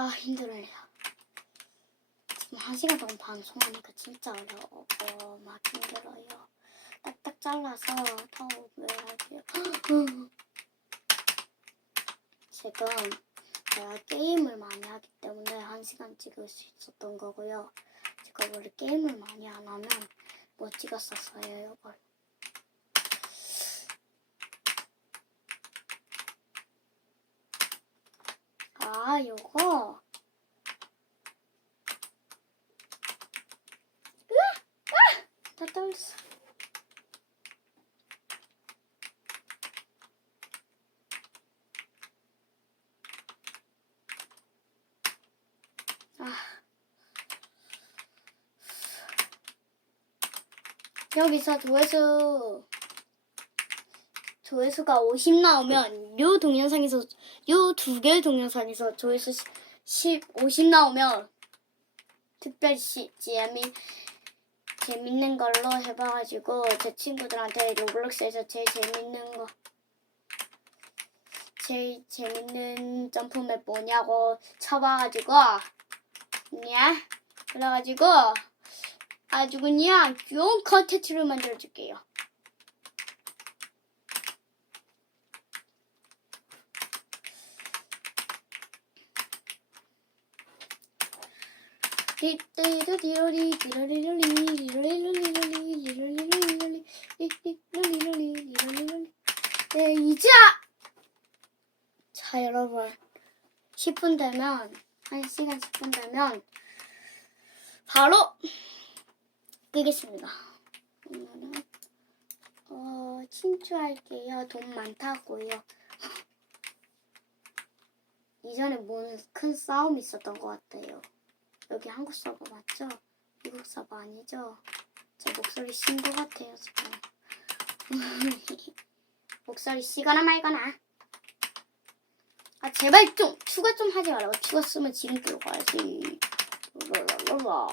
아 힘들어요. 지금 한 시간 동안 방송하니까 진짜 어려워. 어, 막 힘들어요. 딱딱 잘라서 더 외할게요. 지금 제가 게임을 많이 하기 때문에 한 시간 찍을 수 있었던 거고요. 제가 원래 게임을 많이 안 하면 못 찍었었어요, 이걸. 아, 요거. 으아! 아! 다 떨렸어. 아. 여기서 조회수 조회수가 50 나오면 요 동영상에서 요 두 개의 동영상에서 조회수 10, 50 나오면 특별히 시, 재미 재밌는 걸로 해봐가지고 제 친구들한테 로블록스에서 제일 재밌는 거 제일 재밌는 점프맵 뭐냐고 쳐봐가지고 냐 그래가지고 아주 그냥 좋은 컨텐츠를 만들어줄게요. 네 이제 자 여러분 10분 되면 1시간 10분 되면 바로 끄겠습니다. 오늘은 어 친추할게요. 돈 많다고요. 이전에 뭔 큰 싸움이 있었던 것 같아요. 여기 한국 서버 맞죠? 미국 서버 아니죠? 제 목소리 쉰것 같아요 지금. 목소리 쉬거나 말거나. 아 제발 좀 추가 좀 하지 말라고 추가 쓰면 지름길로 가야지. 랄랄랄라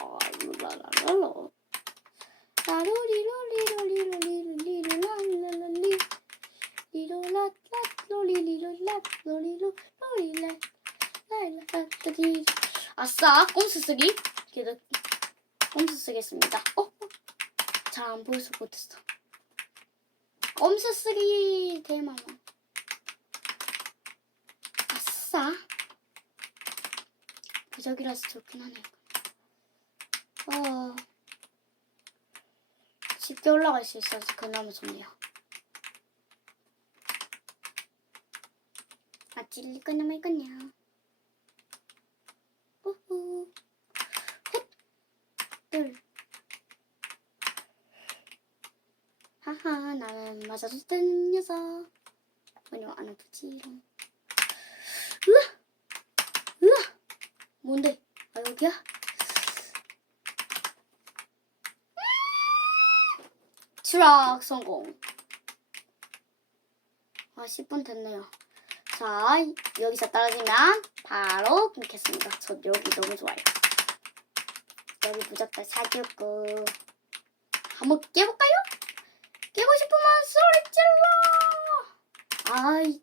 랄랄랄라 라로리로리로리로리로리로랄랄리 리로라라로리리로라 로리로 로리라 라라라리 아싸 꼼수 쓰기. 그래도 꼼수 쓰겠습니다. 어? 잘 안 보여서 못했어. 꼼수 쓰기 대망 아싸. 부적이라서 좋긴 하네요 어. 쉽게 올라갈 수 있어서 그나마 좋네요. 아 찔릴 거냐 말우 후 헛둘 하하 나는 맞아도 되는 녀석. 아니요 안 아프지롱 으아! 으아! 뭔데? 아 여기야? 추락 성공. 아 10분 됐네요 자 여기서 떨어지면 바로 끊겠습니다. 저 여기 너무 좋아요. 여기 무조건 사귀었고 한번 깨볼까요? 깨고 싶으면 소리 질러! 아이